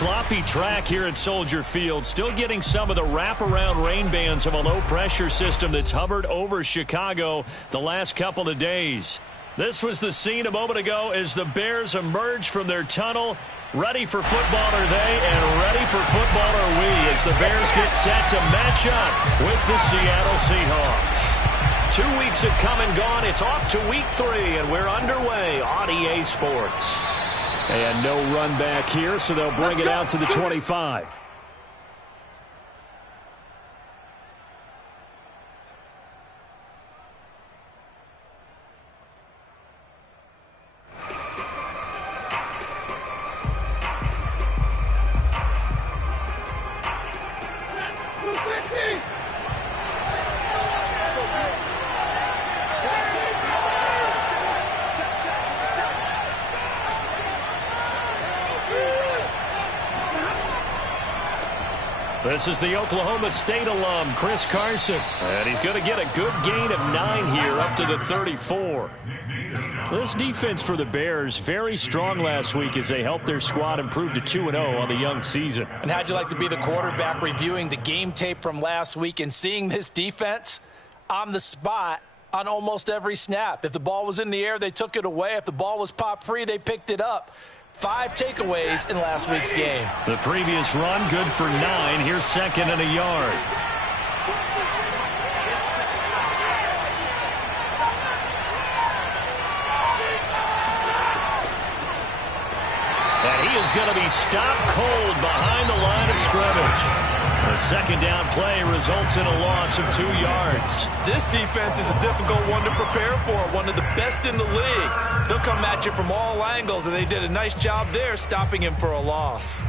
sloppy track here at Soldier Field. Still getting some of the wraparound rain bands of a low-pressure system that's hovered over Chicago the last couple of days. This was the scene a moment ago as the Bears emerge from their tunnel. Ready for football are they, and ready for football are we as the Bears get set to match up with the Seattle Seahawks. 2 weeks have come and gone. It's off to week 3, and we're underway on EA Sports. And no run back here, so they'll bring it out to the 25. This is the Oklahoma State alum, Chris Carson. And he's going to get a good gain of 9 here up to the 34. This defense for the Bears, very strong last week as they helped their squad improve to 2-0 on the young season. And how'd you like to be the quarterback reviewing the game tape from last week and seeing this defense on the spot on almost every snap? If the ball was in the air, they took it away. If the ball was pop free, they picked it up. 5 takeaways in last week's game. The previous run, good for 9. Here's second and a yard. And he is going to be stopped cold behind the line of scrimmage. The second down play results in a loss of 2 yards. This defense is a difficult one to prepare for, one of the best in the league. They'll come at you from all angles, and they did a nice job there stopping him for a loss.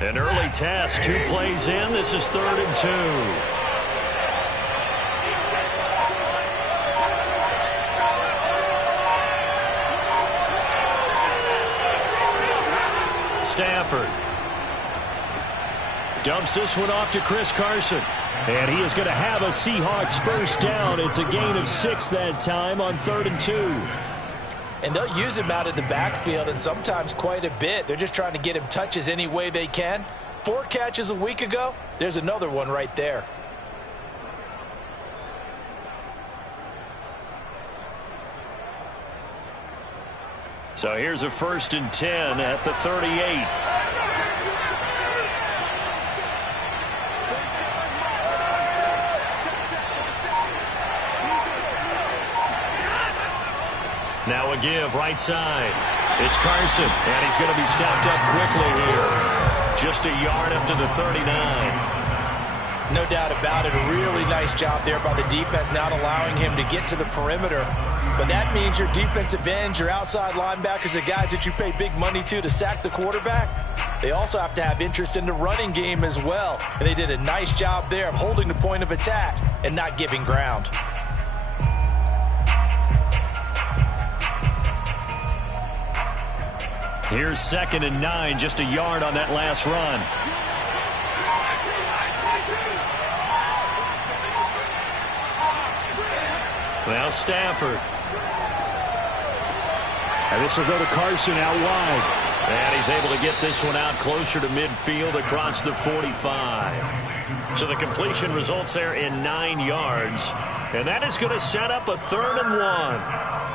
An early test, 2 plays in. This is 3rd and 2. Stafford dumps this one off to Chris Carson. And he is going to have a Seahawks first down. It's a gain of 6 that time on 3rd and 2. And they'll use him out of the backfield, and sometimes quite a bit. They're just trying to get him touches any way they can. 4 catches a week ago. There's another one right there. So here's a 1st and 10 at the 38. Now a give right side. It's Carson, and he's going to be stopped up quickly here. Just a yard up to the 39. No doubt about it. A really nice job there by the defense, not allowing him to get to the perimeter. But that means your defensive ends, your outside linebackers, the guys that you pay big money to sack the quarterback, they also have to have interest in the running game as well. And they did a nice job there of holding the point of attack and not giving ground. Here's 2nd and 9, just a yard on that last run. Now Stafford. And this will go to Carson out wide. And he's able to get this one out closer to midfield across the 45. So the completion results there in 9 yards. And that is going to set up a 3rd and 1.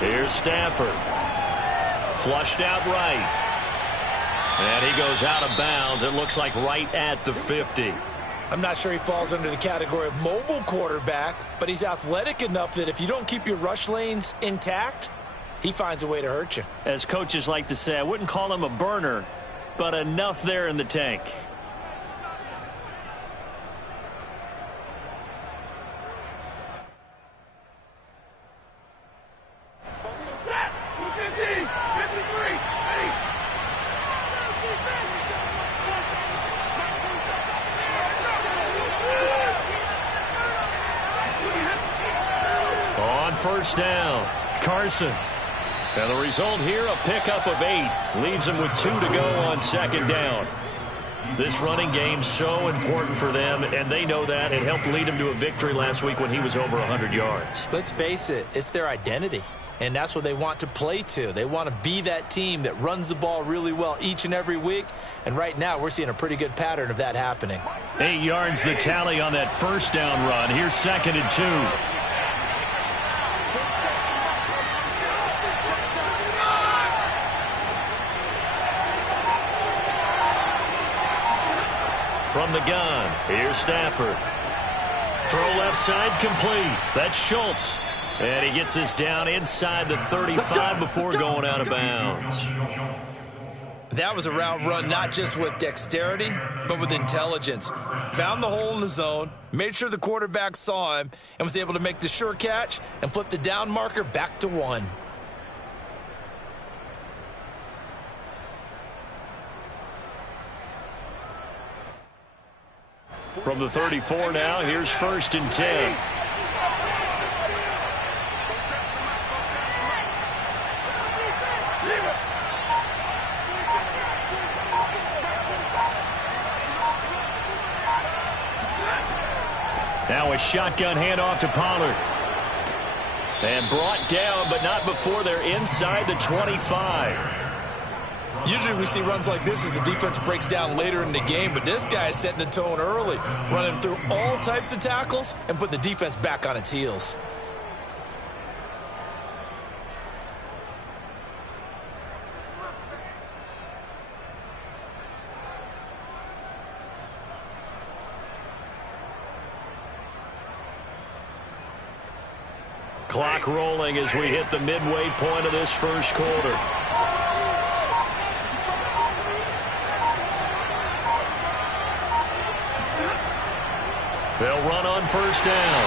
Here's Stafford. Flushed out right. And he goes out of bounds. It looks like right at the 50. I'm not sure he falls under the category of mobile quarterback, but he's athletic enough that if you don't keep your rush lanes intact, he finds a way to hurt you. As coaches like to say, I wouldn't call him a burner, but enough there in the tank. On first down, Carson. And the result here, a pickup of 8. Leaves him with 2 to go on second down. This running game so important for them, and they know that. It helped lead him to a victory last week when he was over 100 yards. Let's face it, it's their identity. And that's what they want to play to. They want to be that team that runs the ball really well each and every week. And right now, we're seeing a pretty good pattern of that happening. 8 yards the tally on that first down run. Here's 2nd and 2. From the gun, here's Stafford. Throw left side complete. That's Schultz. And he gets this down inside the 35 before going out of bounds. That was a route run not just with dexterity, but with intelligence. Found the hole in the zone, made sure the quarterback saw him, and was able to make the sure catch and flip the down marker back to 1. From the 34 now, here's 1st and 10. Now a shotgun handoff to Pollard. And brought down, but not before they're inside the 25. Usually we see runs like this as the defense breaks down later in the game, but this guy is setting the tone early, running through all types of tackles and putting the defense back on its heels. Clock rolling as we hit the midway point of this first quarter. They'll run on first down.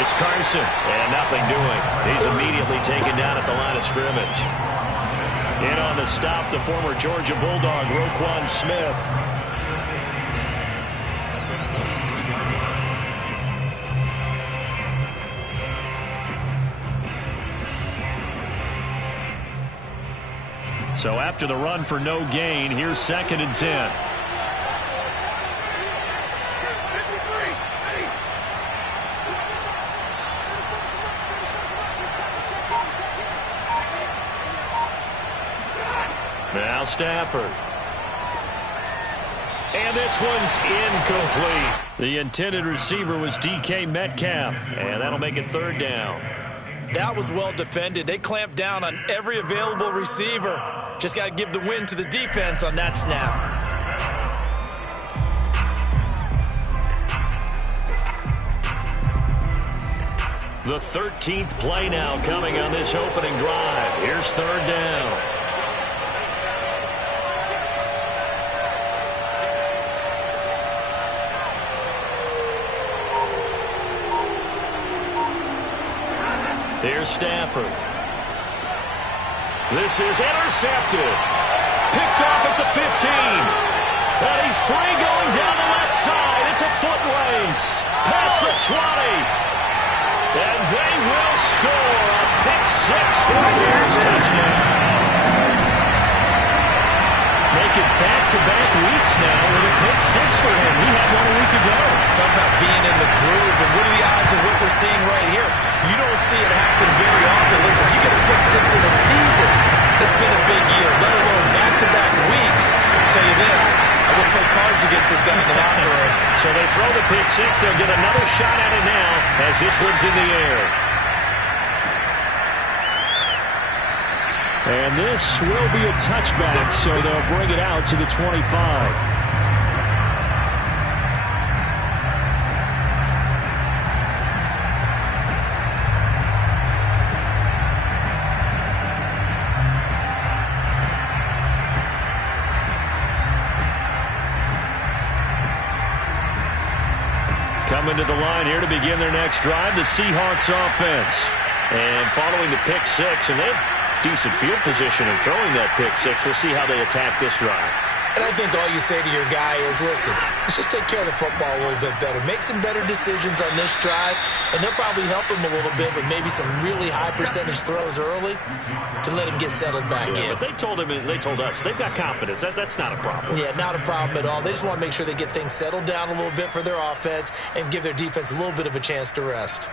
It's Carson, and nothing doing. He's immediately taken down at the line of scrimmage. In on the stop, the former Georgia Bulldog, Roquan Smith. So after the run for no gain, here's 2nd and 10. Now Stafford. And this one's incomplete. The intended receiver was DK Metcalf, and that'll make it 3rd down. That was well defended. They clamped down on every available receiver. Just got to give the win to the defense on that snap. The 13th play now coming on this opening drive. Here's 3rd down. Here's Stafford. This is intercepted. Picked off at the 15. And he's free going down the left side. It's a foot race. Past the 20. And they will score a pick 6 for the Bears touchdown. Make it back-to-back weeks now with a pick 6 for him. He had one a week ago. Talk about being in the groove, and what are the odds of what we're seeing right here? You don't see it happen very often. Listen, you get a pick 6 in a season. It's been a big year, let alone back-to-back weeks. I'll tell you this, I wouldn't play cards against this guy in the locker room. So they throw the pick 6. They'll get another shot at it now as this one's in the air. And this will be a touchback, so they'll bring it out to the 25. Coming to the line here to begin their next drive, the Seahawks offense. And following the pick six, and they have decent field position in throwing that pick six. We'll see how they attack this drive. And I think all you say to your guy is, listen, let's just take care of the football a little bit better. Make some better decisions on this drive, and they'll probably help him a little bit with maybe some really high percentage throws early to let him get settled back in. But they told us, they've got confidence. That's not a problem. Yeah, not a problem at all. They just want to make sure they get things settled down a little bit for their offense and give their defense a little bit of a chance to rest.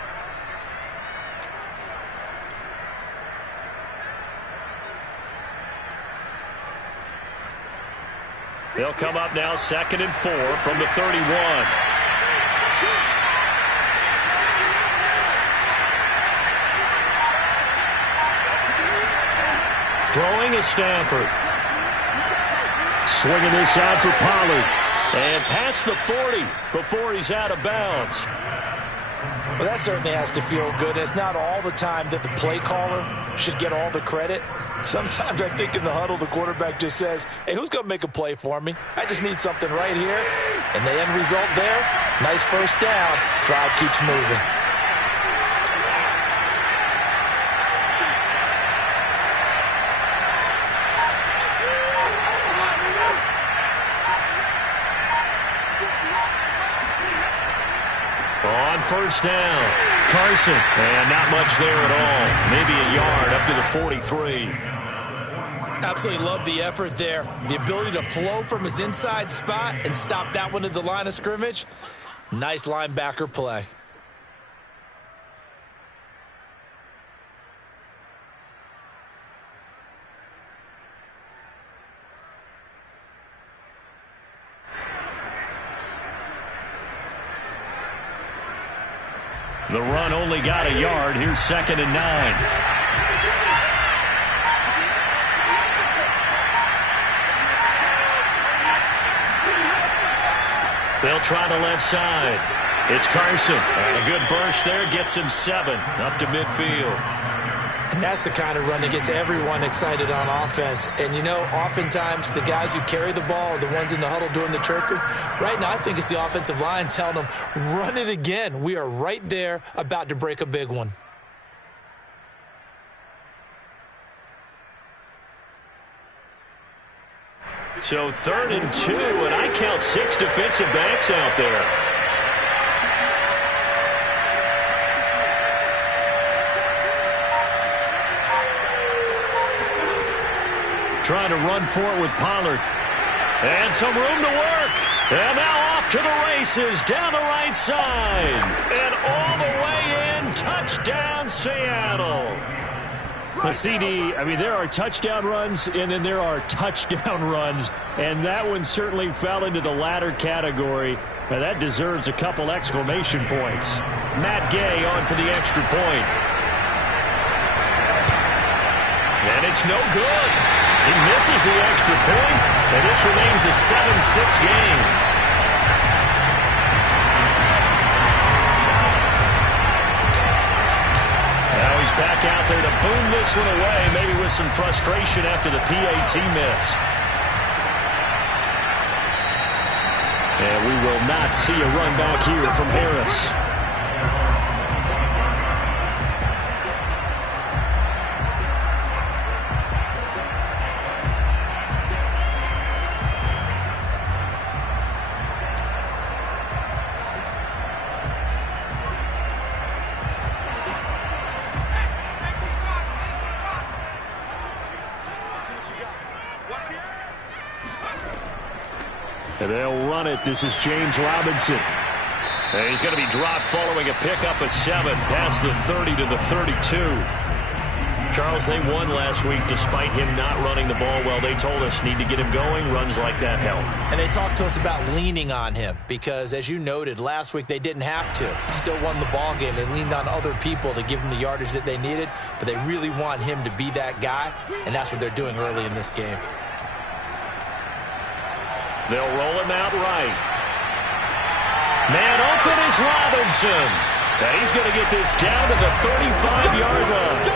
They'll come up now 2nd and 4 from the 31. Throwing is Stafford. Swinging this out for Pollard. And past the 40 before he's out of bounds. Well, that certainly has to feel good. It's not all the time that the play caller should get all the credit. Sometimes I think in the huddle, the quarterback just says, hey, who's going to make a play for me? I just need something right here. And the end result there, nice first down. Drive keeps moving. On first down, Carson. And not much there at all. Maybe a yard up to the 43. Absolutely love the effort there. The ability to flow from his inside spot and stop that one at the line of scrimmage. Nice linebacker play. The run only got a yard. Here's 2nd and 9. They'll try the left side. It's Carson. And a good burst there gets him 7 up to midfield. And that's the kind of run that gets everyone excited on offense. And, you know, oftentimes the guys who carry the ball are the ones in the huddle doing the chirping. Right now, I think it's the offensive line telling them, run it again. We are right there about to break a big one. So 3rd and 2, and I count 6 defensive backs out there. Trying to run for it with Pollard. And some room to work. And now off to the races down the right side. And all the way in. Touchdown, Seattle. The CD, I mean, there are touchdown runs, and then there are touchdown runs. And that one certainly fell into the latter category. Now, that deserves a couple exclamation points. Matt Gay on for the extra point. And it's no good. He misses the extra point, and this remains a 7-6 game. Now he's back out there to boom this one away, maybe with some frustration after the PAT miss. And we will not see a run back here from Harris. And they'll run it. This is James Robinson. And he's going to be dropped following a pickup of 7 past the 30 to the 32. Charles, they won last week despite him not running the ball well. They told us need to get him going. Runs like that help. And they talked to us about leaning on him because, as you noted, last week they didn't have to. Still won the ball game. They leaned on other people to give them the yardage that they needed, but they really want him to be that guy, and that's what they're doing early in this game. They'll roll him out right. Man open is Robinson. And he's going to get this down to the 35-yard line.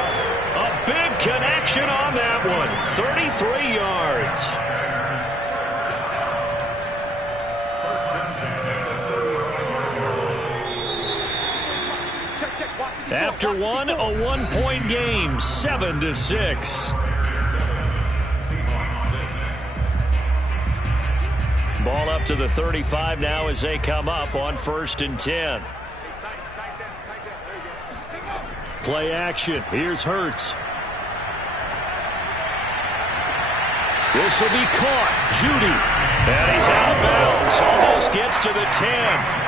A big connection on that one. 33 yards. After one, a one-point game, 7-6. Ball up to the 35 now as they come up on 1st and 10. Play action. Here's Hurts. This will be caught. Judy. And he's out of bounds. Almost gets to the 10.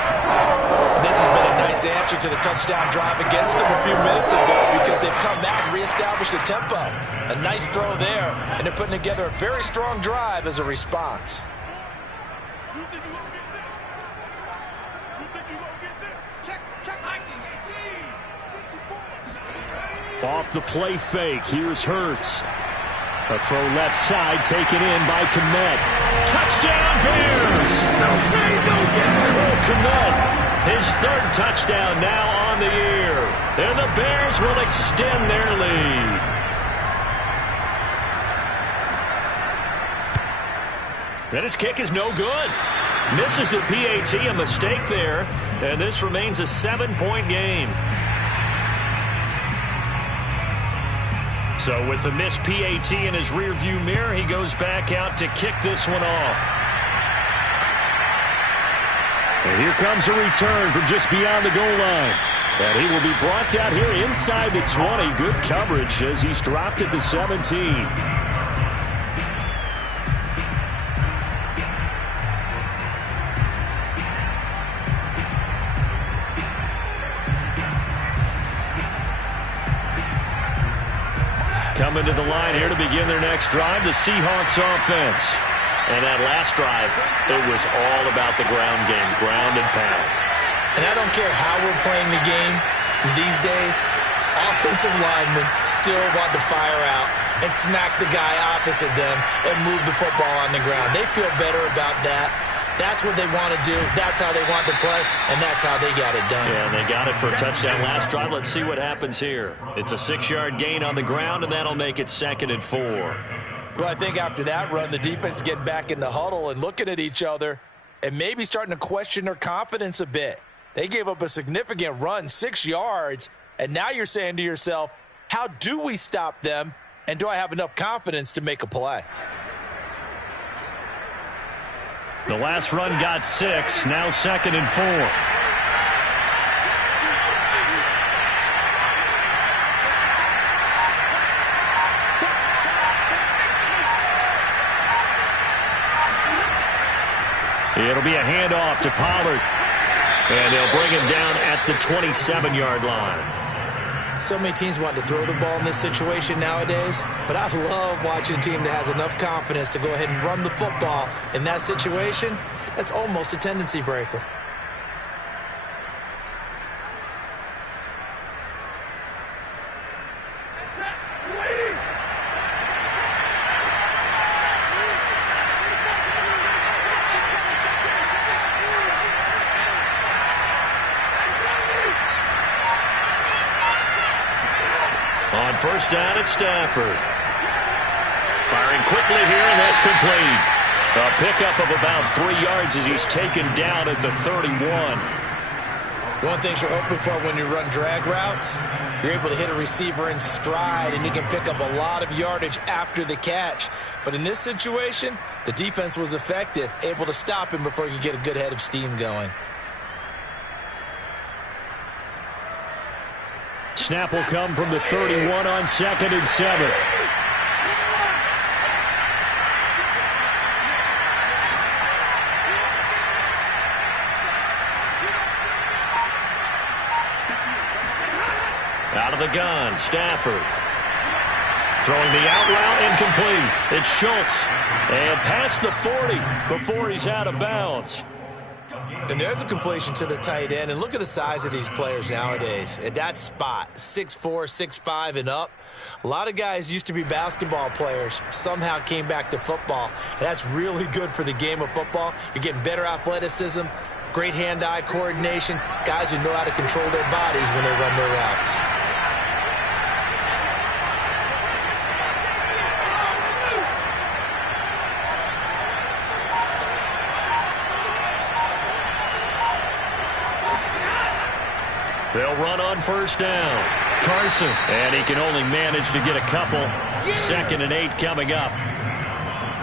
This has been a nice answer to the touchdown drive against them a few minutes ago because they've come back and reestablished the tempo. A nice throw there, and they're putting together a very strong drive as a response. Off the play fake. Here's Hurts. A throw left side taken in by Kmet. Touchdown Bears! Cole Kmet, his 3rd touchdown now on the year. And the Bears will extend their lead. And his kick is no good. Misses the PAT, a mistake there. And this remains a 7-point game. So with the missed PAT in his rearview mirror, he goes back out to kick this one off. And here comes a return from just beyond the goal line. And he will be brought down here inside the 20. Good coverage as he's dropped at the 17. Coming to the line here to begin their next drive, the Seahawks offense. And that last drive, it was all about the ground game, ground and pound. And I don't care how we're playing the game these days, offensive linemen still want to fire out and smack the guy opposite them and move the football on the ground. They feel better about that. That's what they want to do. That's how they want to play, and that's how they got it done. Yeah, and they got it for a touchdown last drive. Let's see what happens here. It's a 6-yard gain on the ground, and that'll make it 2nd and 4. Well, I think after that run, the defense is getting back in the huddle and looking at each other and maybe starting to question their confidence a bit. They gave up a significant run, 6 yards, and now you're saying to yourself, how do we stop them, and do I have enough confidence to make a play? The last run got 6, now 2nd and 4. It'll be a handoff to Pollard. And they'll bring him down at the 27-yard line. So many teams want to throw the ball in this situation nowadays, but I love watching a team that has enough confidence to go ahead and run the football in that situation. That's almost a tendency breaker. On 1st down at Stafford. Firing quickly here, and that's complete. A pickup of about 3 yards as he's taken down at the 31. One thing you're hoping for when you run drag routes, you're able to hit a receiver in stride, and he can pick up a lot of yardage after the catch. But in this situation, the defense was effective, able to stop him before he could get a good head of steam going. Snap will come from the 31 on 2nd and 7. Out of the gun, Stafford. Throwing the out route, incomplete. It's Schultz. And past the 40 before he's out of bounds. And there's a completion to the tight end. And look at the size of these players nowadays. At that spot, 6'4", 6'5", and up. A lot of guys used to be basketball players, somehow came back to football. And that's really good for the game of football. You're getting better athleticism, great hand-eye coordination, guys who know how to control their bodies when they run their routes. They'll run on first down. Carson. And he can only manage to get a couple. 2nd and 8 coming up.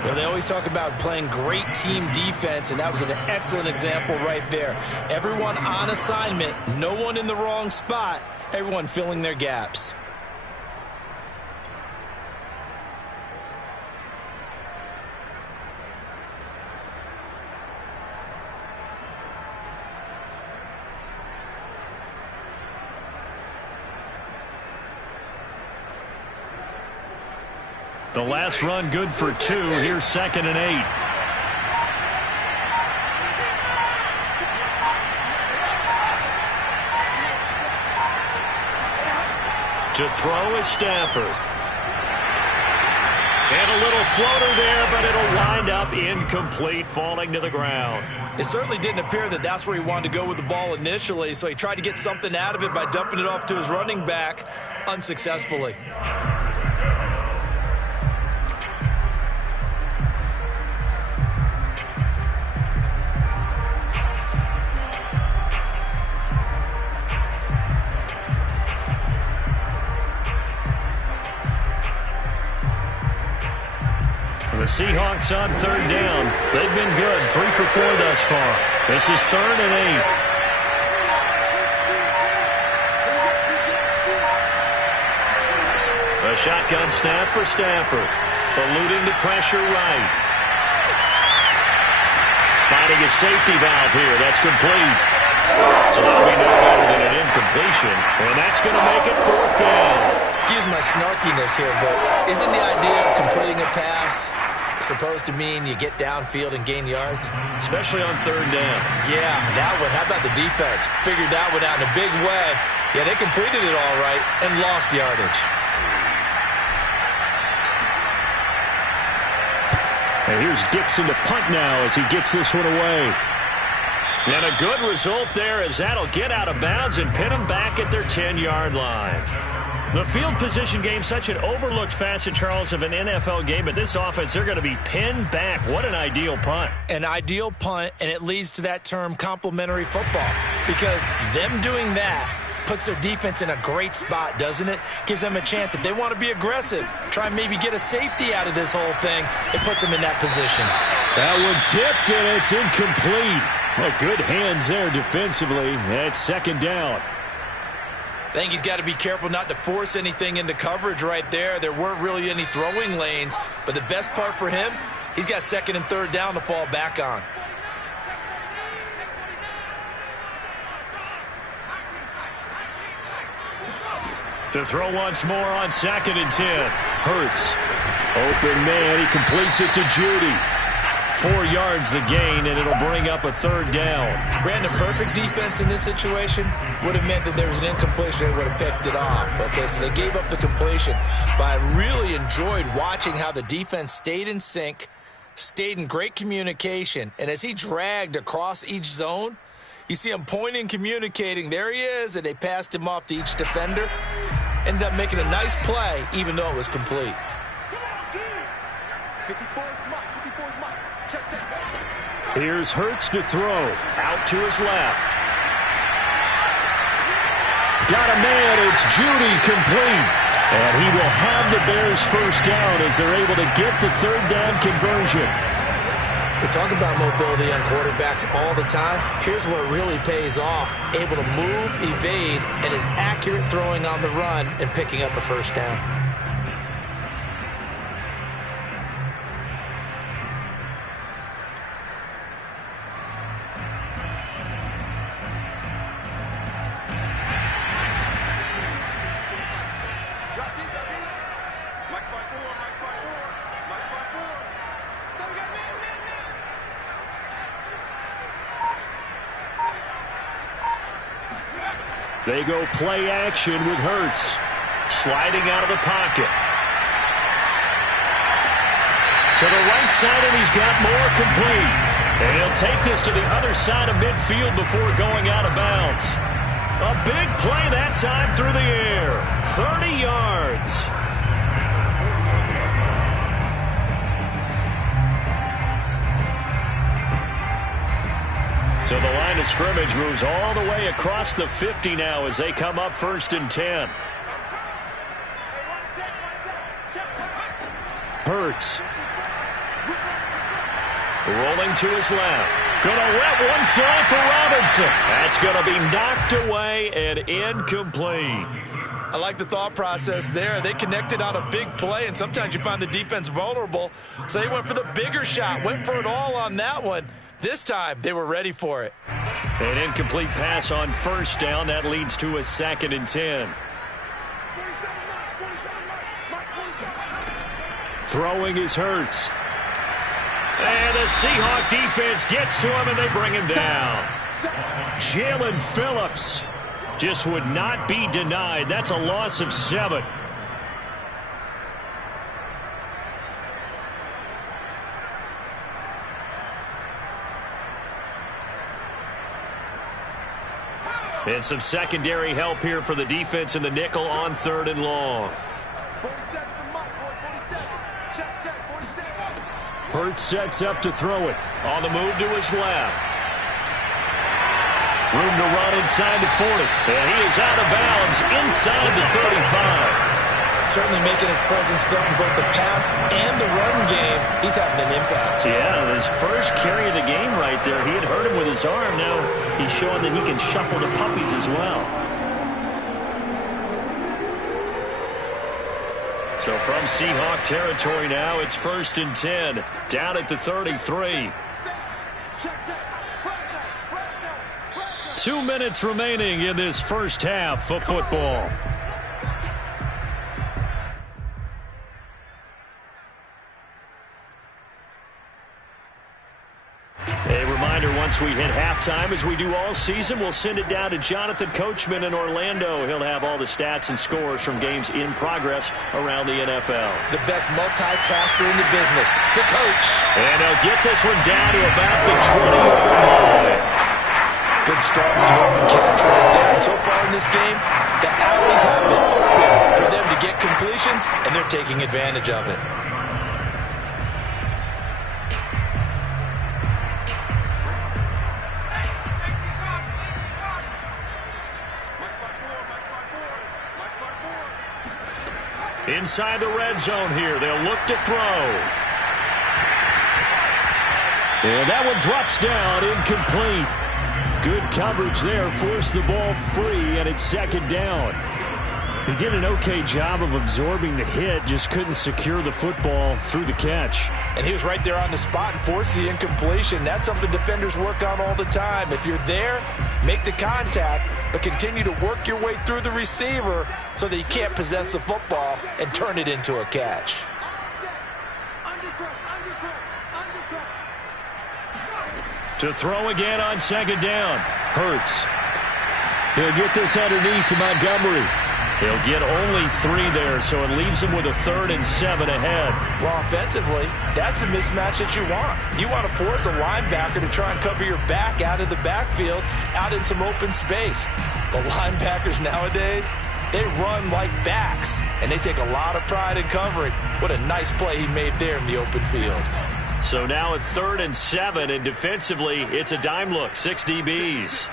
You know, they always talk about playing great team defense, and that was an excellent example right there. Everyone on assignment, no one in the wrong spot, everyone filling their gaps. The last run good for 2. Here's 2nd and 8. To throw is Stafford. And a little floater there, but it'll wind up incomplete, falling to the ground. It certainly didn't appear that that's where he wanted to go with the ball initially, so he tried to get something out of it by dumping it off to his running back unsuccessfully. The Seahawks on 3rd down. They've been good. 3 for 4 thus far. This is 3rd and 8. A shotgun snap for Stafford. Eluding the pressure right. Finding a safety valve here. That's complete. So that'll be no better than an incompletion. And that's going to make it 4th down. Excuse my snarkiness here, but isn't the idea of completing a pass supposed to mean you get downfield and gain yards? Especially on 3rd down. Yeah, that one. How about the defense? Figured that one out in a big way. Yeah, they completed it all right and lost yardage. And here's Dixon to punt now as he gets this one away. And a good result there as that'll get out of bounds and pin them back at their 10-yard line. The field position game, such an overlooked facet, Charles, of an NFL game, but this offense, they're going to be pinned back. What an ideal punt. An ideal punt, and it leads to that term complementary football, because them doing that puts their defense in a great spot, doesn't it? Gives them a chance. If they want to be aggressive, try and maybe get a safety out of this whole thing, it puts them in that position. That one tipped, and it's incomplete. Well, good hands there defensively. That's 2nd down. I think he's got to be careful not to force anything into coverage right there. There weren't really any throwing lanes, but the best part for him, he's got 2nd and 3rd down to fall back on. To throw once more on 2nd and 10. Hurts. Open man. He completes it to Judy. 4 yards the gain, and it'll bring up a 3rd down. Brandon, perfect defense in this situation would have meant that there was an incompletion. They would have picked it off. Okay, so they gave up the completion. But I really enjoyed watching how the defense stayed in sync, stayed in great communication, and as he dragged across each zone, you see him pointing, communicating. There he is, and they passed him off to each defender. Ended up making a nice play, even though it was complete. Here's Hurts to throw. Out to his left. Got a man. It's Judy, complete. And he will have the Bears 1st down as they're able to get the 3rd down conversion. We talk about mobility on quarterbacks all the time. Here's where it really pays off. Able to move, evade, and is accurate throwing on the run and picking up a 1st down. They go play action with Hurts. Sliding out of the pocket. To the right side, and he's got more, complete. And he'll take this to the other side of midfield before going out of bounds. A big play that time through the air. 30 yards. So the line of scrimmage moves all the way across the 50 now as they come up 1st and 10. Hurts. Rolling to his left. Going to let one fly for Robinson. That's going to be knocked away and incomplete. I like the thought process there. They connected on a big play, and sometimes you find the defense vulnerable. So they went for the bigger shot, went for it all on that one. This time, they were ready for it. An incomplete pass on 1st down. That leads to a 2nd and 10. Throwing is Hurts. And the Seahawks defense gets to him, and they bring him down. Jalen Phillips just would not be denied. That's a loss of 7. And some secondary help here for the defense in the nickel on 3rd and long. Hurts sets up to throw it. On the move to his left. Room to run inside the 40. And he is out of bounds inside the 35. Certainly making his presence felt in both the pass and the run game. He's having an impact. Yeah, his first carry of the game right there. He had hurt him with his arm. Now he's showing that he can shuffle the puppies as well. So from Seahawk territory now, it's 1st and 10. Down at the 33. 2 minutes remaining in this first half of football. A reminder, once we hit halftime, as we do all season, we'll send it down to Jonathan Coachman in Orlando. He'll have all the stats and scores from games in progress around the NFL. The best multitasker in the business, the coach. And he'll get this one down to about the 20-yard line. Good strong throw and catch right there. And so far in this game, the alleys have been open for them to get completions, and they're taking advantage of it. Inside the red zone here. They'll look to throw. And that one drops down, incomplete. Good coverage there. Forced the ball free, and it's 2nd down. He did an okay job of absorbing the hit, just couldn't secure the football through the catch. And he was right there on the spot and forced the incompletion. That's something defenders work on all the time. If you're there, make the contact, but continue to work your way through the receiver so that you can't possess the football and turn it into a catch. To throw again on 2nd down. Hurts. He'll get this underneath to Montgomery. He'll get only 3 there, so it leaves him with a 3rd and 7 ahead. Well, offensively, that's the mismatch that you want. You want to force a linebacker to try and cover your back out of the backfield, out in some open space. The linebackers nowadays, they run like backs, and they take a lot of pride in covering. What a nice play he made there in the open field. So now a 3rd and 7, and defensively, it's a dime look. 6 DBs.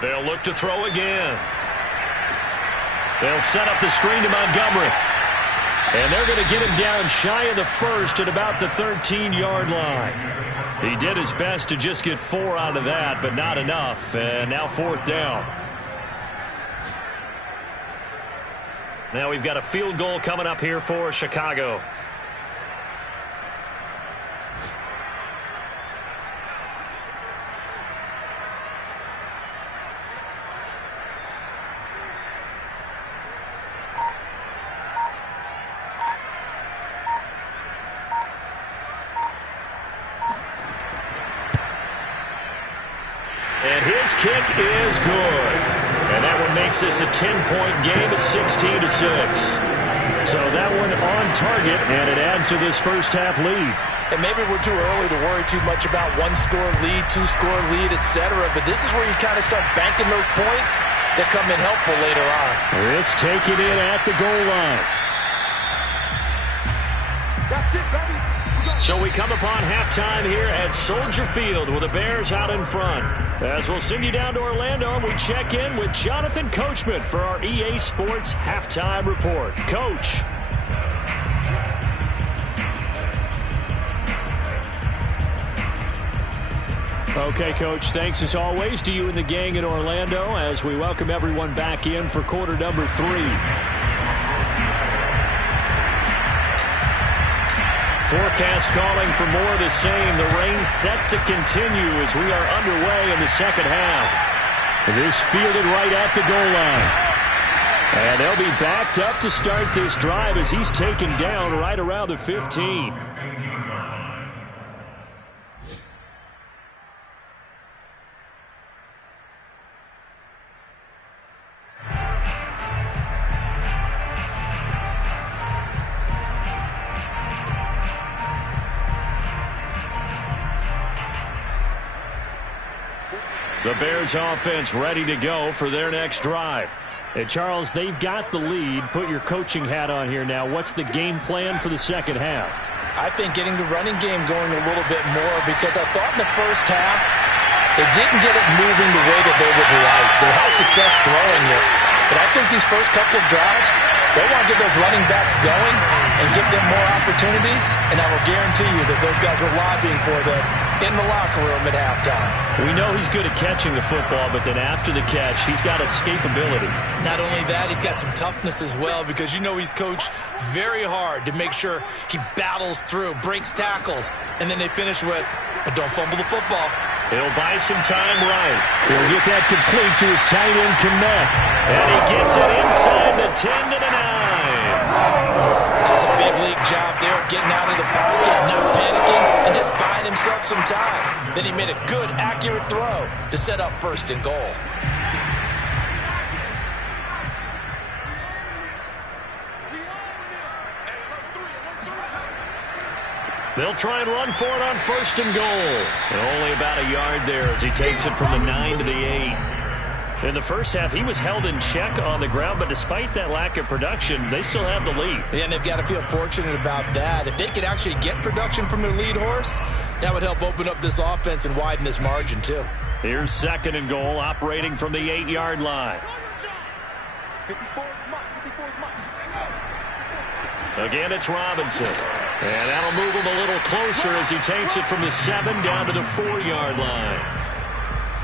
They'll look to throw again. They'll set up the screen to Montgomery. And they're going to get him down shy of the 1st at about the 13-yard line. He did his best to just get 4 out of that, but not enough. And now 4th down. Now we've got a field goal coming up here for Chicago. And his kick is good. And that one makes this a 10-point game at 16-6. So that one on target, and it adds to this first half lead. And maybe we're too early to worry too much about 1-score lead, 2-score lead, etc. But this is where you kind of start banking those points that come in helpful later on. Risk taking it at the goal line. So we come upon halftime here at Soldier Field with the Bears out in front. As we'll send you down to Orlando, and we check in with Jonathan Coachman for our EA Sports Halftime Report. Coach. Okay, Coach, thanks as always to you and the gang in Orlando as we welcome everyone back in for quarter number 3. Forecast calling for more of the same. The rain set to continue as we are underway in the second half. This fielded right at the goal line. And they'll be backed up to start this drive as he's taken down right around the 15. The Bears offense ready to go for their next drive. And Charles, they've got the lead. Put your coaching hat on here now. What's the game plan for the second half? I think getting the running game going a little bit more, because I thought in the first half they didn't get it moving the way that they would like. They had success throwing it. But I think these first couple of drives, they want to get those running backs going and give them more opportunities. And I will guarantee you that those guys were lobbying for them in the locker room at halftime. We know he's good at catching the football, but then after the catch, he's got escapability. Not only that, he's got some toughness as well, because you know he's coached very hard to make sure he battles through, breaks tackles, and then they finish with, but don't fumble the football. He'll buy some time right. He'll get that complete to his tight end, Komet. And he gets it inside the 10 to the 9. That was a big league job there, getting out of the pocket, not panicking, and just buying himself some time. Then he made a good, accurate throw to set up first and goal. They'll try and run for it on first and goal. And only about a yard there as he takes it from the 9 to the 8. In the first half, he was held in check on the ground, but despite that lack of production, they still have the lead. Yeah, and they've got to feel fortunate about that. If they could actually get production from their lead horse, that would help open up this offense and widen this margin, too. Here's second and goal, operating from the 8-yard line. Again, it's Robinson. And that'll move him a little closer as he takes it from the 7 down to the 4-yard line.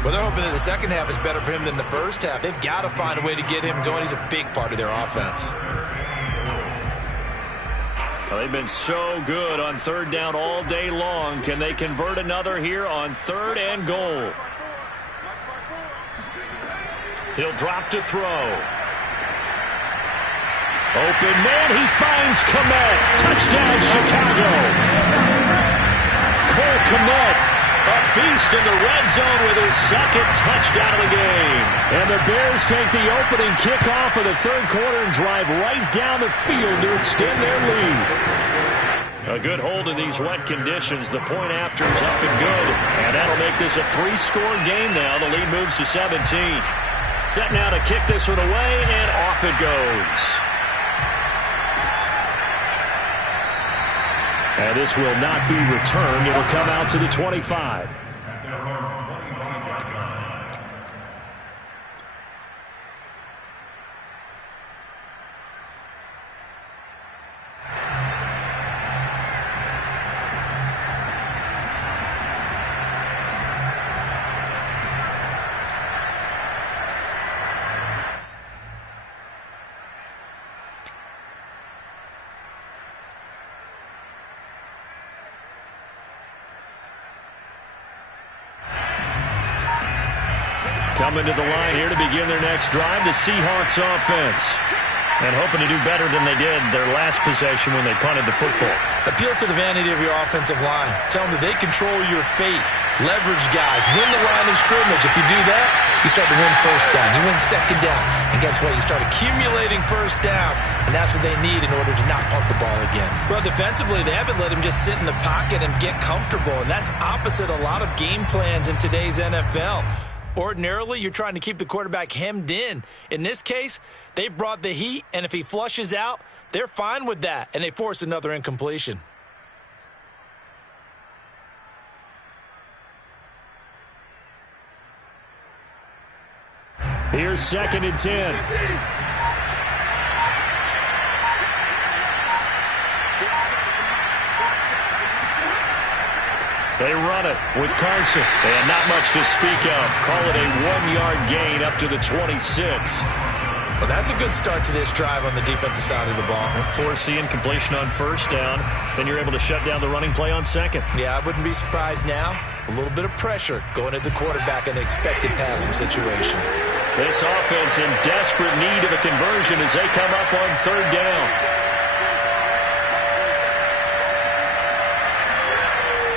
Well, they're hoping that the second half is better for him than the first half. They've got to find a way to get him going. He's a big part of their offense. Well, they've been so good on third down all day long. Can they convert another here on third and goal? He'll drop to throw. Open man, he finds Komet. Touchdown, Chicago. Cole Komet, a beast in the red zone with his second touchdown of the game. And the Bears take the opening kickoff of the third quarter and drive right down the field to extend their lead. A good hold in these wet conditions. The point after is up and good. And that'll make this a 3-score game now. The lead moves to 17. Set now to kick this one away, and off it goes. And this will not be returned. It'll come out to the 25. Coming to the line here to begin their next drive, the Seahawks offense. And hoping to do better than they did their last possession when they punted the football. Appeal to the vanity of your offensive line. Tell them that they control your fate. Leverage guys. Win the line of scrimmage. If you do that, you start to win first down. You win second down. And guess what? You start accumulating first downs. And that's what they need in order to not punt the ball again. Well, defensively, they haven't let him just sit in the pocket and get comfortable. And that's opposite a lot of game plans in today's NFL. Ordinarily, you're trying to keep the quarterback hemmed in. In this case, they brought the heat, and if he flushes out, they're fine with that, and they force another incompletion. Here's 2nd and 10. They run it with Carson. And not much to speak of. Call it a 1-yard gain up to the 26. Well, that's a good start to this drive on the defensive side of the ball. Forcing completion on 1st down. Then you're able to shut down the running play on 2nd. Yeah, I wouldn't be surprised now. A little bit of pressure going at the quarterback in an expected passing situation. This offense in desperate need of a conversion as they come up on 3rd down.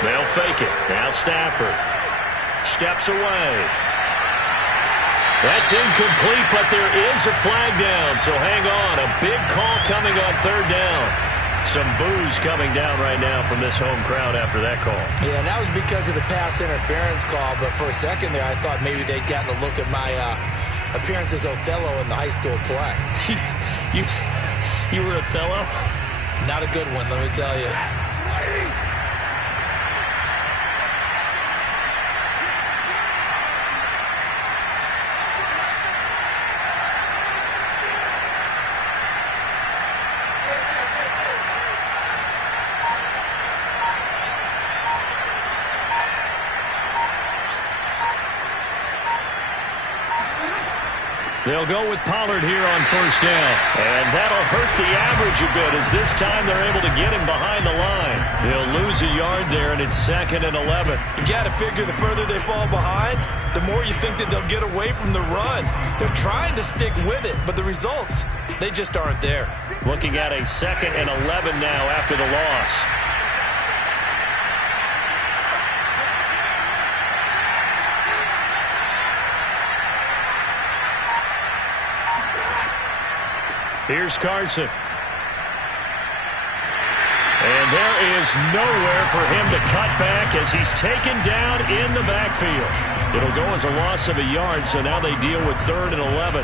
They'll fake it. Now Stafford steps away. That's incomplete, but there is a flag down, so hang on. A big call coming on 3rd down. Some boos coming down right now from this home crowd after that call. Yeah, and that was because of the pass interference call, but for a second there I thought maybe they'd gotten a look at my appearance as Othello in the high school play. You were Othello? Not a good one, let me tell you. They'll go with Pollard here on 1st down. And that'll hurt the average a bit as this time they're able to get him behind the line. He'll lose a yard there, and it's 2nd and 11. You got to figure the further they fall behind, the more you think that they'll get away from the run. They're trying to stick with it, but the results, they just aren't there. Looking at a 2nd and 11 now after the loss. Here's Carson. And there is nowhere for him to cut back as he's taken down in the backfield. It'll go as a loss of a yard, so now they deal with 3rd and 11.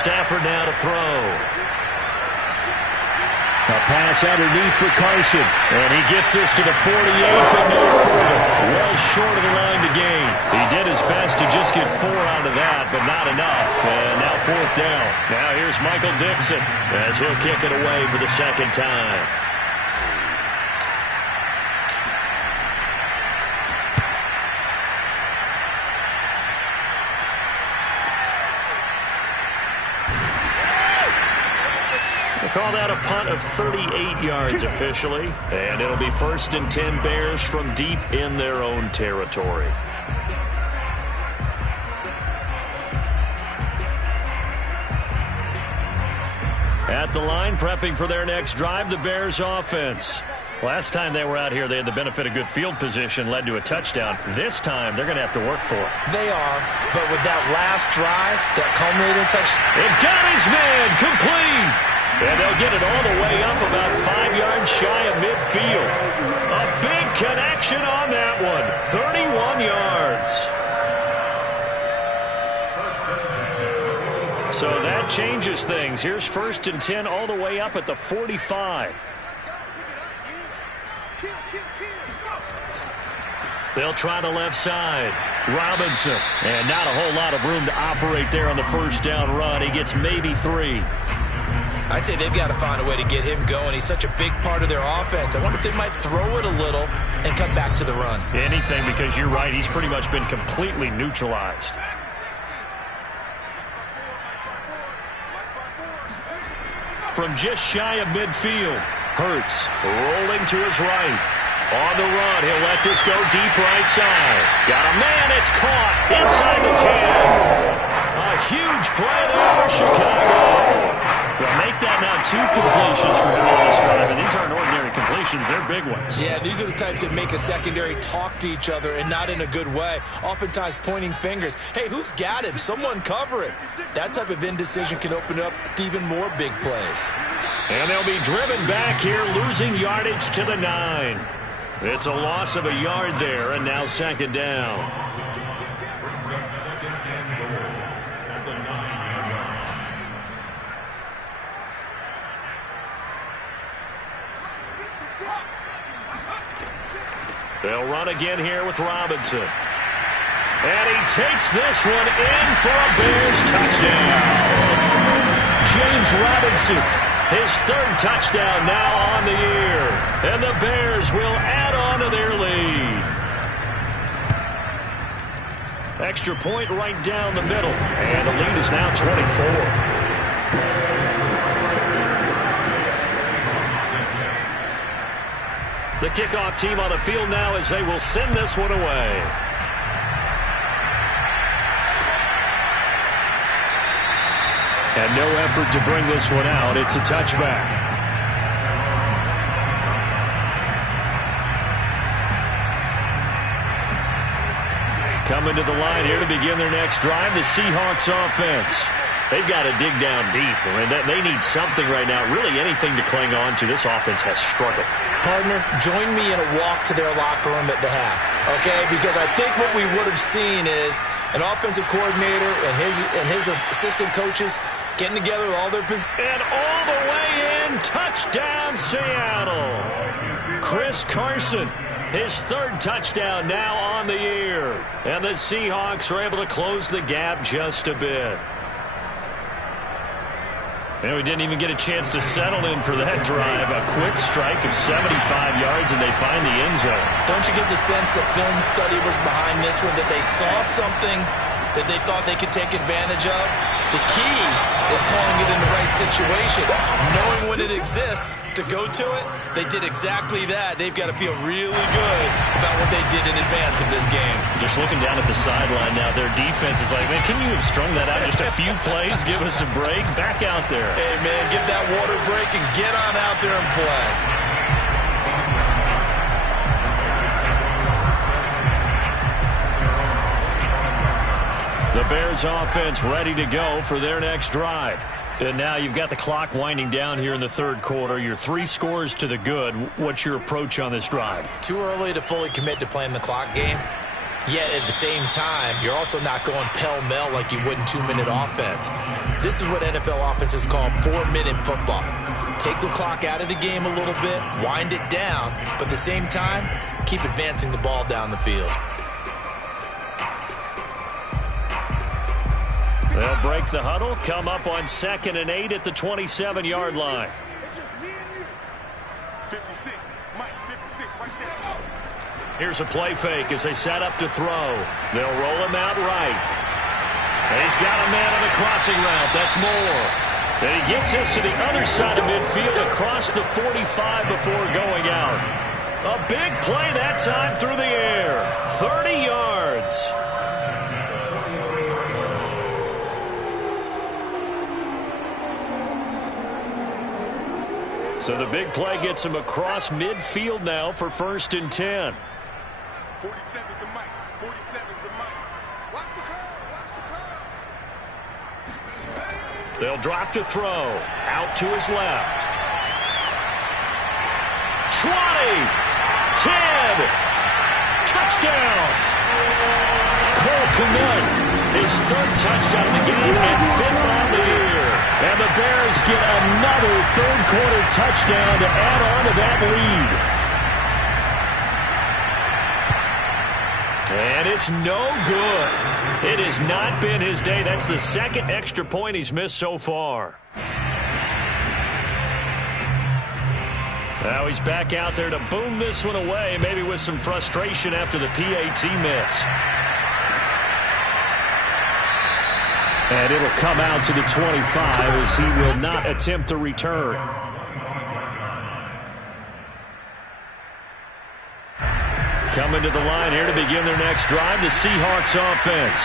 Stafford now to throw. A pass underneath for Carson. And he gets this to the 48, but no further. Well short of the line to gain. He did his best to just get 4 out of that, but not enough. And now 4th down. Now here's Michael Dixon as he'll kick it away for the 2nd time. Call that a punt of 38 yards officially. And it'll be 1st and 10 Bears from deep in their own territory. At the line, prepping for their next drive, the Bears offense. Last time they were out here, they had the benefit of good field position, led to a touchdown. This time, they're going to have to work for it. They are, but with that last drive, that culminating touchdown. It got his man complete. And they'll get it all the way up about 5 yards shy of midfield. A big connection on that one. 31 yards. So that changes things. Here's 1st and 10 all the way up at the 45. They'll try the left side. Robinson. And not a whole lot of room to operate there on the 1st down run. He gets maybe 3. I'd say they've got to find a way to get him going. He's such a big part of their offense. I wonder if they might throw it a little and come back to the run. Anything, because you're right. He's pretty much been completely neutralized. From just shy of midfield, Hurts rolling to his right. On the run, he'll let this go deep right side. Got a man, it's caught inside the 10. A huge play there for Chicago. They'll make that now 2 completions for him on this drive, and these aren't ordinary completions. situations, they're big ones. Yeah, these are the types that make a secondary talk to each other and not in a good way. Oftentimes pointing fingers. Hey, who's got him? Someone cover it. That type of indecision can open up to even more big plays. And they'll be driven back here, losing yardage to the 9. It's a loss of a yard there, and now second down. They'll run again here with Robinson. And he takes this one in for a Bears touchdown. James Robinson, his third touchdown now on the year. And the Bears will add on to their lead. Extra point right down the middle. And the lead is now 24. The kickoff team on the field now as they will send this one away. And no effort to bring this one out. It's a touchback. Coming to the line here to begin their next drive, the Seahawks offense. They've got to dig down deep. I mean, they need something right now, really anything to cling on to. This offense has struggled. Partner, join me in a walk to their locker room at the half, okay? Because I think what we would have seen is an offensive coordinator and his assistant coaches getting together with all their positions. And all the way in, touchdown Seattle. Chris Carson, his third touchdown now on the year. And the Seahawks are able to close the gap just a bit. And we didn't even get a chance to settle in for that drive. A quick strike of 75 yards, and they find the end zone. Don't you get the sense that film study was behind this one, that they saw something that they thought they could take advantage of? The key is calling it in the right situation. Knowing when it exists to go to it, they did exactly that. They've got to feel really good about what they did in advance of this game. Just looking down at the sideline now, their defense is like, man, can you have strung that out just a few plays? Give us a break. Back out there. Hey, man, give that water break and get on out there and play. The Bears offense ready to go for their next drive. And now you've got the clock winding down here in the third quarter. You're 3 scores to the good. What's your approach on this drive? Too early to fully commit to playing the clock game. Yet at the same time, you're also not going pell-mell like you would in 2-minute offense. This is what NFL offenses call 4-minute football. Take the clock out of the game a little bit, wind it down, but at the same time, keep advancing the ball down the field. They'll break the huddle, come up on 2nd and 8 at the 27-yard line. It's just me and you. 56, Mike, 56, right there. Here's a play fake as they set up to throw. They'll roll him out right. And he's got a man on the crossing route. That's Moore. And he gets us to the other side of midfield across the 45 before going out. A big play that time through the air. 30 yards. So the big play gets him across midfield now for 1st and 10. 47 is the mic. 47 is the mic. Watch the curve. Watch the curve. They'll drop to throw. Out to his left. 20. 10. Touchdown. Cole Kmet, his 3rd touchdown of the game and 5th on the year. And the Bears get another third-quarter touchdown to add on to that lead. And it's no good. It has not been his day. That's the 2nd extra point he's missed so far. Now he's back out there to boom this one away, maybe with some frustration after the PAT miss. And it'll come out to the 25 as he will not attempt a return. Coming to the line here to begin their next drive, the Seahawks offense.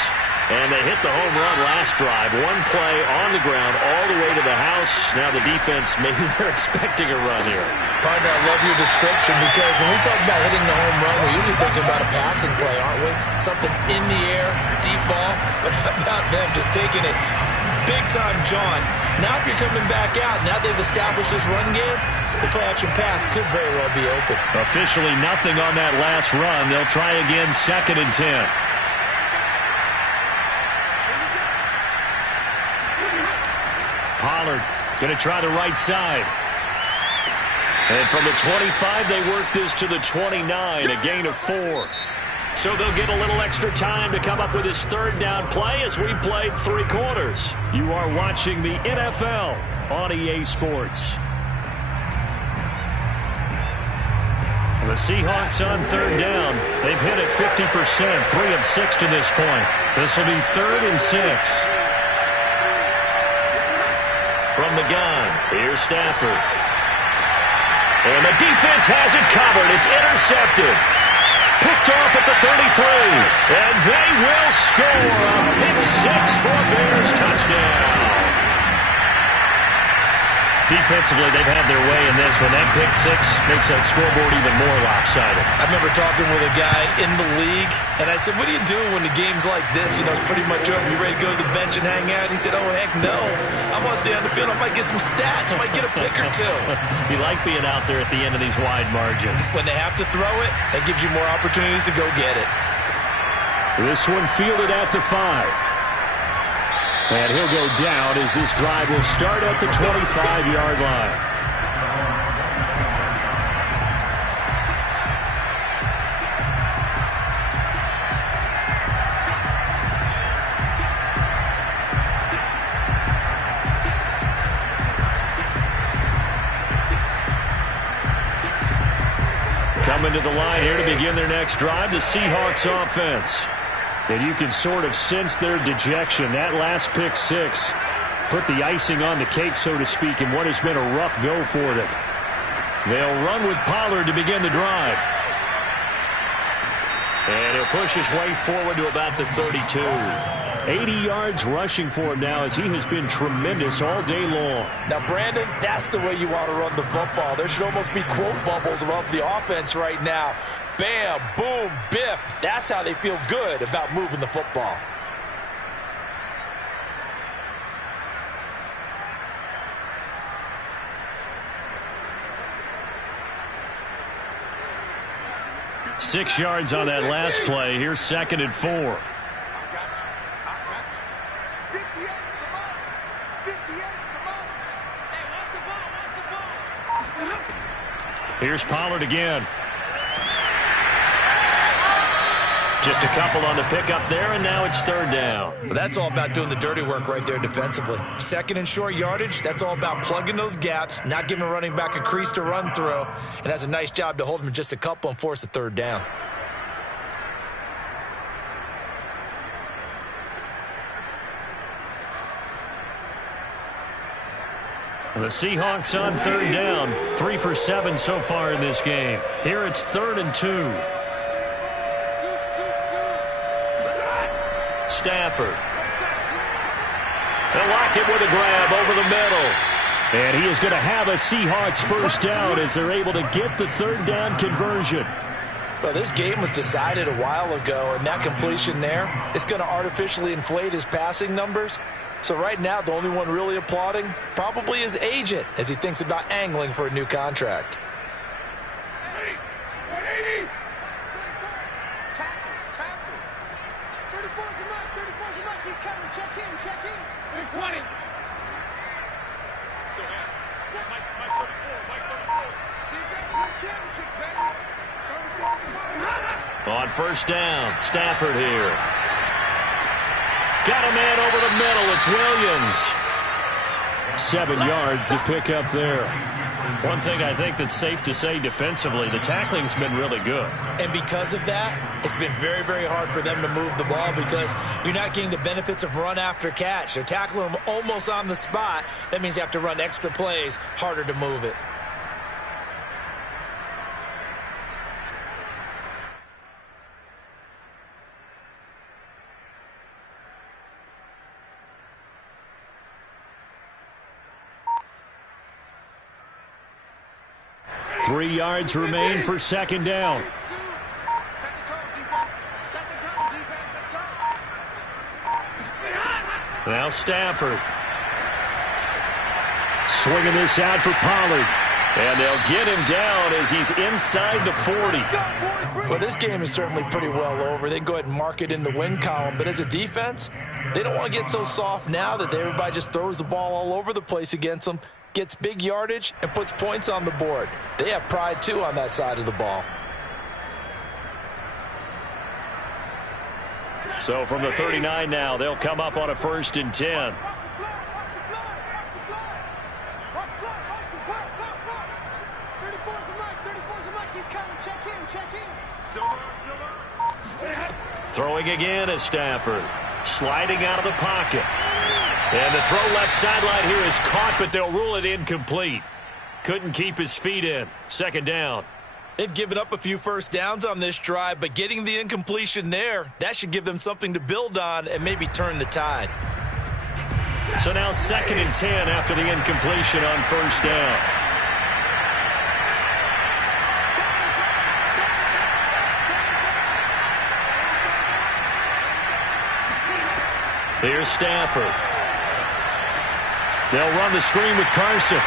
And they hit the home run last drive. One play on the ground all the way to the house. Now the defense, maybe they're expecting a run here. Partner, I love your description because when we talk about hitting the home run, we're usually thinking about a passing play, aren't we? Something in the air, deep ball. But how about them just taking it big time, John? Now if you're coming back out, now they've established this run game, the play-action pass could very well be open. Officially nothing on that last run. They'll try again, 2nd and 10. Pollard going to try the right side. And from the 25, they work this to the 29, a gain of 4. So they'll get a little extra time to come up with his 3rd down play as we played 3 quarters. You are watching the NFL on EA Sports. The Seahawks on 3rd down. They've hit it 50%, 3 of 6 to this point. This will be 3rd and 6. From the gun, here's Stafford. And the defense has it covered. It's intercepted. Picked off at the 33. And they will score a pick 6 for a Bears touchdown. Defensively, they've had their way in this one. That pick 6 makes that scoreboard even more lopsided. I remember talking with a guy in the league, and I said, what do you do when the game's like this? You know, it's pretty much over. You ready to go to the bench and hang out? He said, oh, heck no. I want to stay on the field. I might get some stats. I might get a pick or 2. You like being out there at the end of these wide margins. When they have to throw it, that gives you more opportunities to go get it. This one fielded at the 5. And he'll go down as this drive will start at the 25-yard line. Coming to the line here to begin their next drive, the Seahawks offense. And you can sort of sense their dejection. That last pick 6 put the icing on the cake, so to speak, in what has been a rough go for them. They'll run with Pollard to begin the drive. And he'll push his way forward to about the 32. 80 yards rushing for him now as he has been tremendous all day long. Now, Brandon, that's the way you want to run the football. There should almost be quote bubbles above the offense right now. Bam, boom, biff. That's how they feel good about moving the football. Six yards on that last play. Here's 2nd and 4. Here's Pollard again. Just a couple on the pickup there, and now it's 3rd down. Well, that's all about doing the dirty work right there defensively. 2nd and short yardage, that's all about plugging those gaps, not giving a running back a crease to run through, and that's a nice job to hold him just a couple and force a 3rd down. The Seahawks on 3rd down. 3 for 7 so far in this game. Here it's 3rd and 2. Stafford. They'll lock it with a grab over the middle. And he is going to have a Seahawks 1st down as they're able to get the 3rd down conversion. Well, this game was decided a while ago, and that completion there is going to artificially inflate his passing numbers. So right now, the only one really applauding probably his agent as he thinks about angling for a new contract. On 1st down, Stafford here. Got a man over the middle. It's Williams. 7 yards to pick up there. One thing I think that's safe to say defensively, the tackling's been really good. And because of that, it's been very, very hard for them to move the ball because you're not getting the benefits of run after catch. They're tackling them almost on the spot. That means you have to run extra plays, harder to move it. 3 yards remain for second down. Now Stafford. Swinging this out for Pollard. And they'll get him down as he's inside the 40. Well, this game is certainly pretty well over. They can go ahead and mark it in the win column. But as a defense, they don't want to get so soft now that everybody just throws the ball all over the place against them, gets big yardage, and puts points on the board. They have pride, too, on that side of the ball. So from the 39 now, they'll come up on a 1st and 10. Throwing again is Stafford. Sliding out of the pocket. And the throw left sideline here is caught, but they'll rule it incomplete. Couldn't keep his feet in. Second down. They've given up a few first downs on this drive, but getting the incompletion there, that should give them something to build on and maybe turn the tide. So now 2nd and 10 after the incompletion on 1st down. Here's Stafford. They'll run the screen with Carson.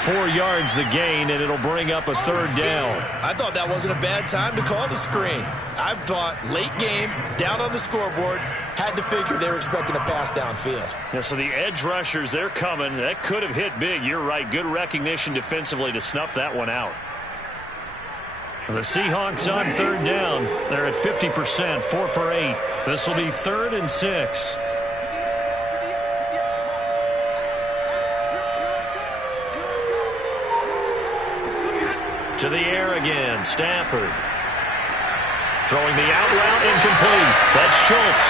4 yards the gain, and it'll bring up a 3rd down. I thought that wasn't a bad time to call the screen. I thought late game, down on the scoreboard, had to figure they were expecting a pass downfield. Yeah, so the edge rushers, they're coming. That could have hit big. You're right. Good recognition defensively to snuff that one out. The Seahawks on 3rd down. They're at 50%, 4 for 8. This will be 3rd and 6. To the air again, Stafford. Throwing the out route, incomplete. That's Schultz.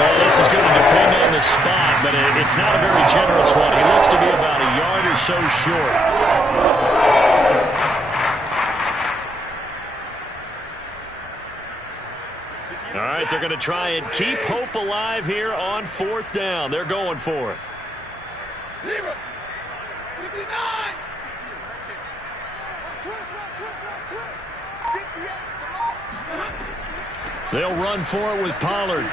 Well, this is going to depend on the spot, but it's not a very generous one. He looks to be about a yard or so short. All right, they're going to try and keep hope alive here on 4th down. They're going for it. They'll run for it with Pollard.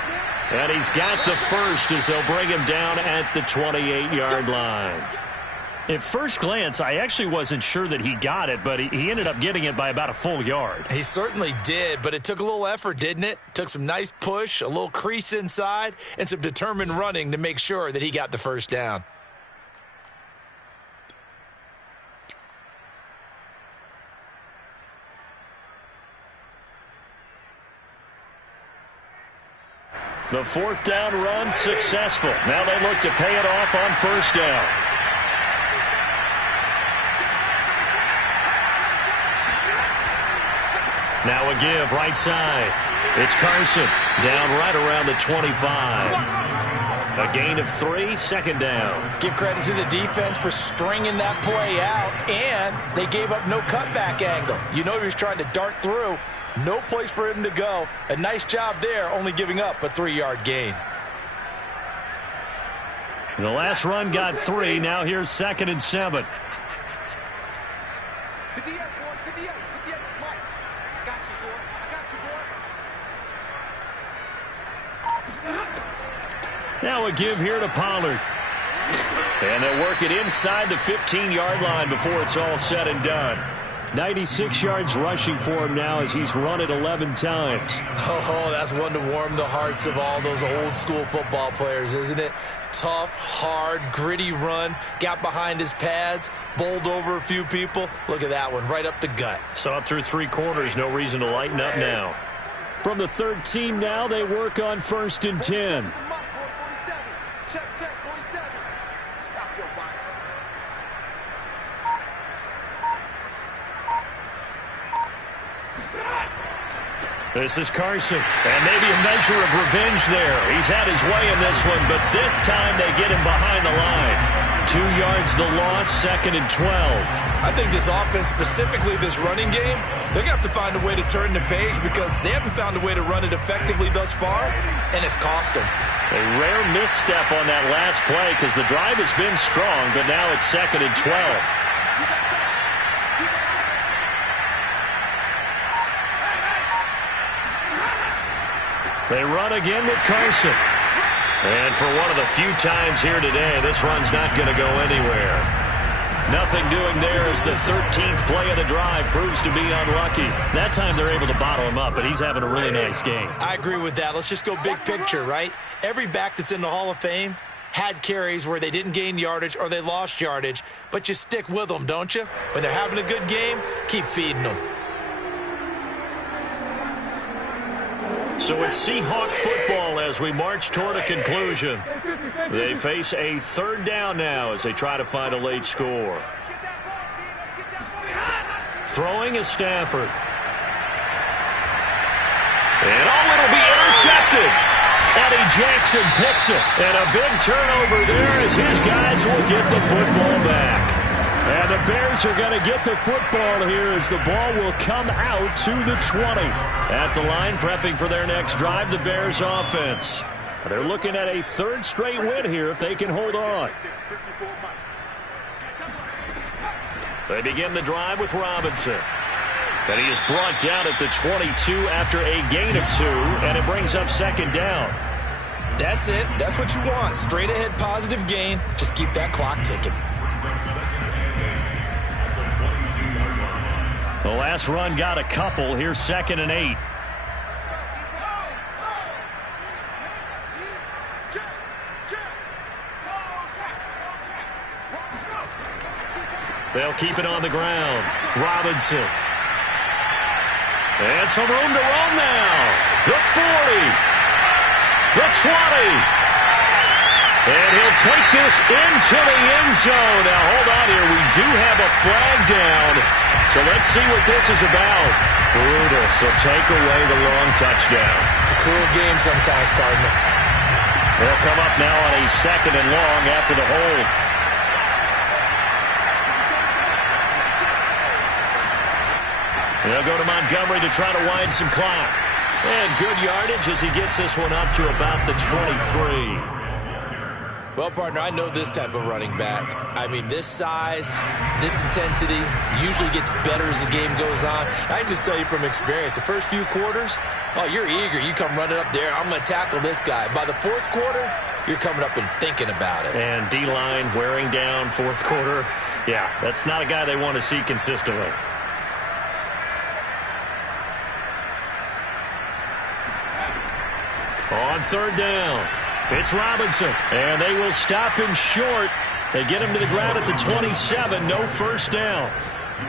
And he's got the first as they'll bring him down at the 28-yard line. At first glance, I actually wasn't sure that he got it, but he ended up getting it by about a full yard. He certainly did, but it took a little effort, didn't it? Took some nice push, a little crease inside, and some determined running to make sure that he got the first down. The 4th down run successful. Now they look to pay it off on 1st down. Now a give right side. It's Carson down right around the 25. A gain of 3, 2nd down. Give credit to the defense for stringing that play out, and they gave up no cutback angle. You know he was trying to dart through. No place for him to go. A nice job there, only giving up a 3-yard gain. The last run got 3. Now here's 2nd and 7. Now a give here to Pollard. And they'll work it inside the 15-yard line before it's all said and done. 96 yards rushing for him now as he's run it 11 times. Oh, that's one to warm the hearts of all those old-school football players, isn't it? Tough, hard, gritty run. Got behind his pads, bowled over a few people. Look at that one, right up the gut. So up through 3 quarters, no reason to lighten up now. From the 13 now, they work on 1st and 10. Check, 47. Stop your body. This is Carson, and maybe a measure of revenge there. He's had his way in this one, but this time they get him behind the line. 2 yards the loss, 2nd and 12. I think this offense, specifically this running game, they're going to have to find a way to turn the page because they haven't found a way to run it effectively thus far, and it's cost them. A rare misstep on that last play because the drive has been strong, but now it's 2nd and 12. They run again with Carson. And for one of the few times here today, this run's not going to go anywhere. Nothing doing there as the 13th play of the drive proves to be unlucky. That time they're able to bottle him up, but he's having a really nice game. I agree with that. Let's just go big picture, right? Every back that's in the Hall of Fame had carries where they didn't gain yardage or they lost yardage, but you stick with them, don't you? When they're having a good game, keep feeding them. So it's Seahawk football as we march toward a conclusion. They face a third down now as they try to find a late score. Throwing is Stafford. And it'll be intercepted. Eddie Jackson picks it. And a big turnover there as his guys will get the football back. And the Bears are going to get the football here as the ball will come out to the 20. At the line, prepping for their next drive, the Bears offense. They're looking at a third straight win here if they can hold on. They begin the drive with Robinson. And he is brought down at the 22 after a gain of 2, and it brings up second down. That's it. That's what you want. Straight ahead positive gain. Just keep that clock ticking. The last run got a couple. Here's 2nd and 8. They'll keep it on the ground. Robinson. And some room to roam now. The 40. The 20. And he'll take this into the end zone. Now, hold on here. We do have a flag down. So let's see what this is about. Brutus will take away the long touchdown. It's a cruel game sometimes, partner. They'll come up now on a 2nd and long after the hold. They'll go to Montgomery to try to wind some clock. And good yardage as he gets this one up to about the 23. Well, partner, I know this type of running back. I mean, this size, this intensity usually gets better as the game goes on. I can just tell you from experience, the first few quarters, oh, you're eager. You come running up there, I'm going to tackle this guy. By the 4th quarter, you're coming up and thinking about it. And D-line wearing down 4th quarter. Yeah, that's not a guy they want to see consistently. On 3rd down, it's Robinson, and they will stop him short. They get him to the ground at the 27, no first down.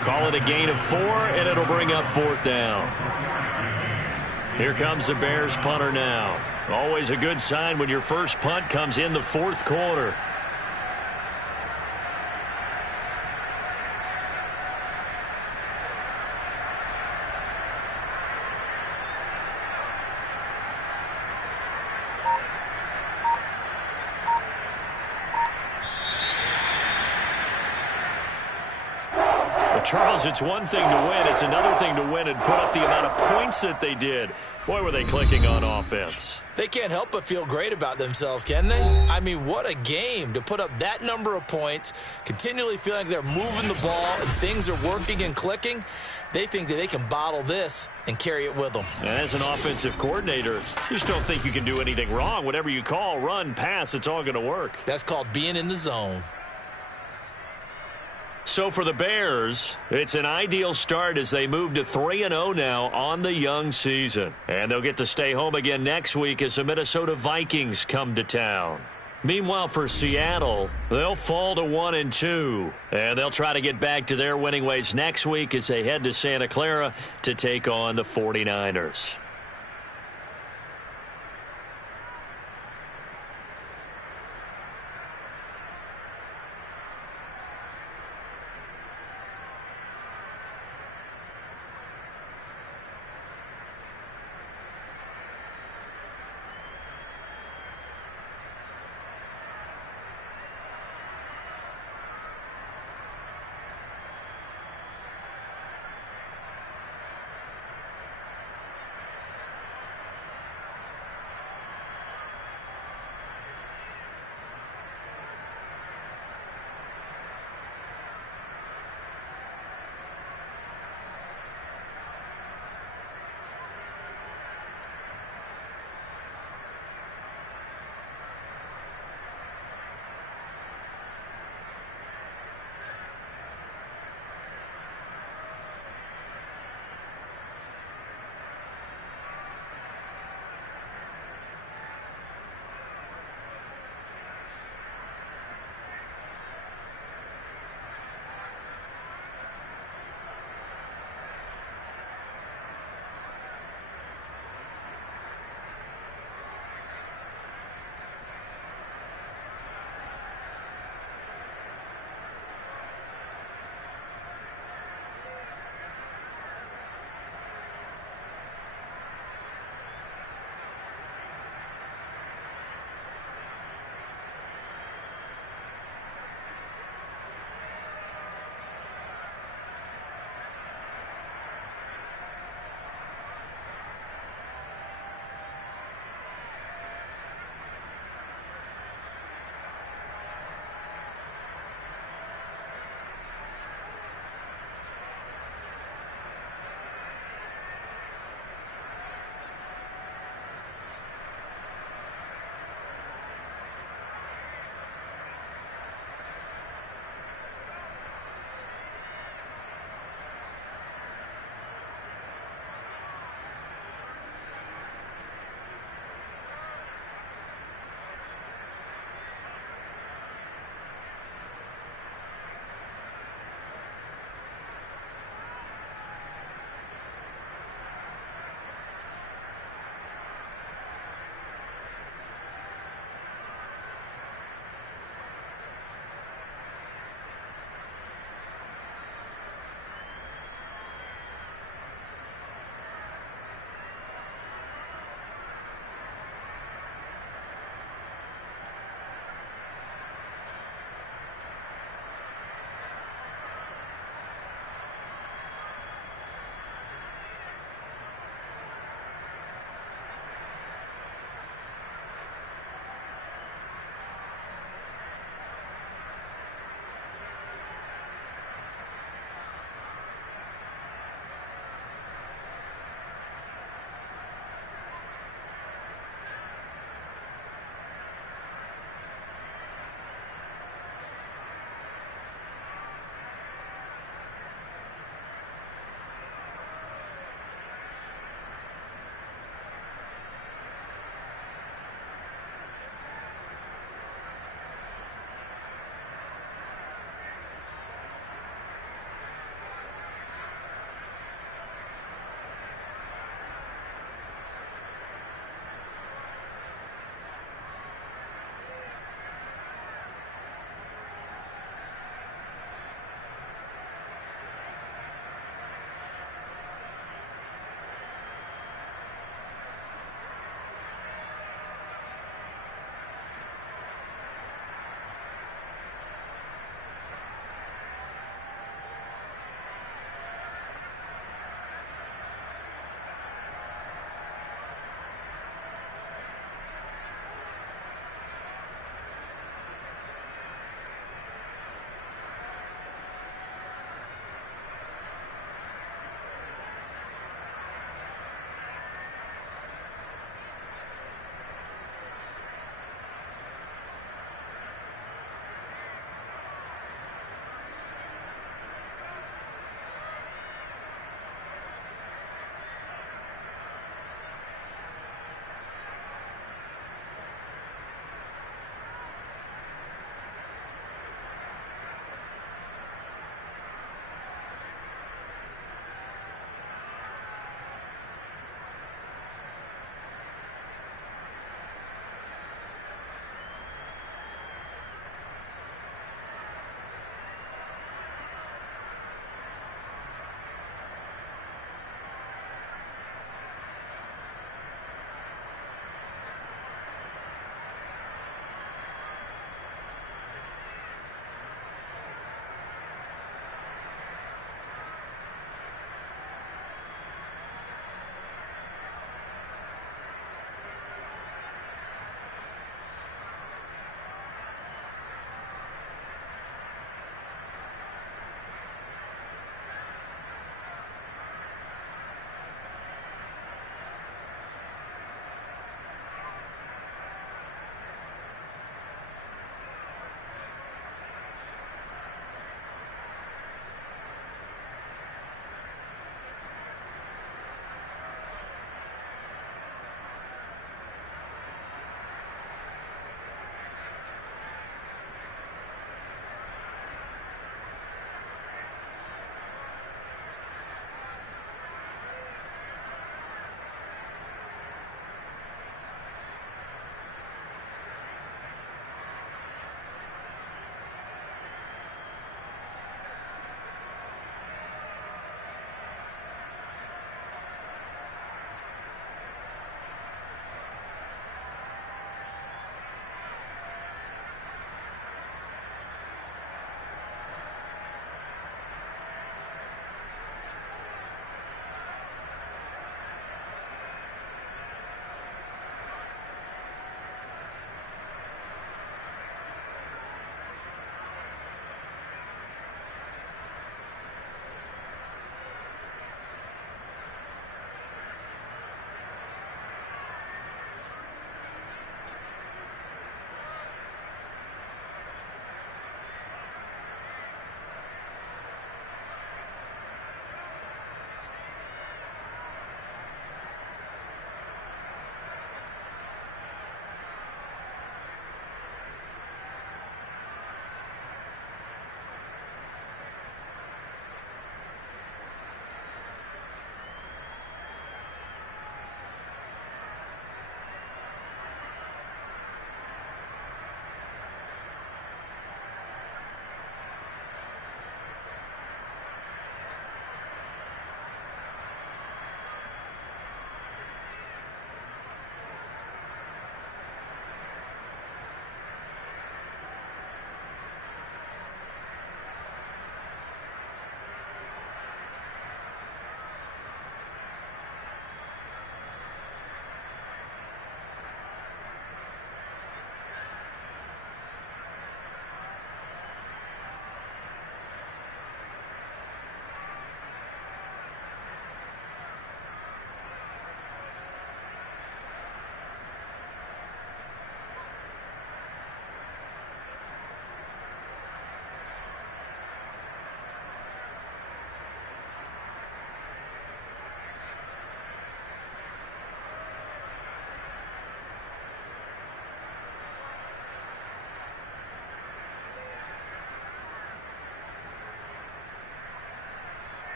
Call it a gain of 4, and it'll bring up 4th down. Here comes the Bears punter now. Always a good sign when your first punt comes in the 4th quarter. Charles, it's one thing to win. It's another thing to win and put up the amount of points that they did. Boy, were they clicking on offense. They can't help but feel great about themselves, can they? I mean, what a game to put up that number of points, continually feeling like they're moving the ball and things are working and clicking. They think that they can bottle this and carry it with them. As an offensive coordinator, you just don't think you can do anything wrong. Whatever you call, run, pass, it's all going to work. That's called being in the zone. So for the Bears, it's an ideal start as they move to 3-0 now on the young season. And they'll get to stay home again next week as the Minnesota Vikings come to town. Meanwhile, for Seattle, they'll fall to 1-2. And they'll try to get back to their winning ways next week as they head to Santa Clara to take on the 49ers.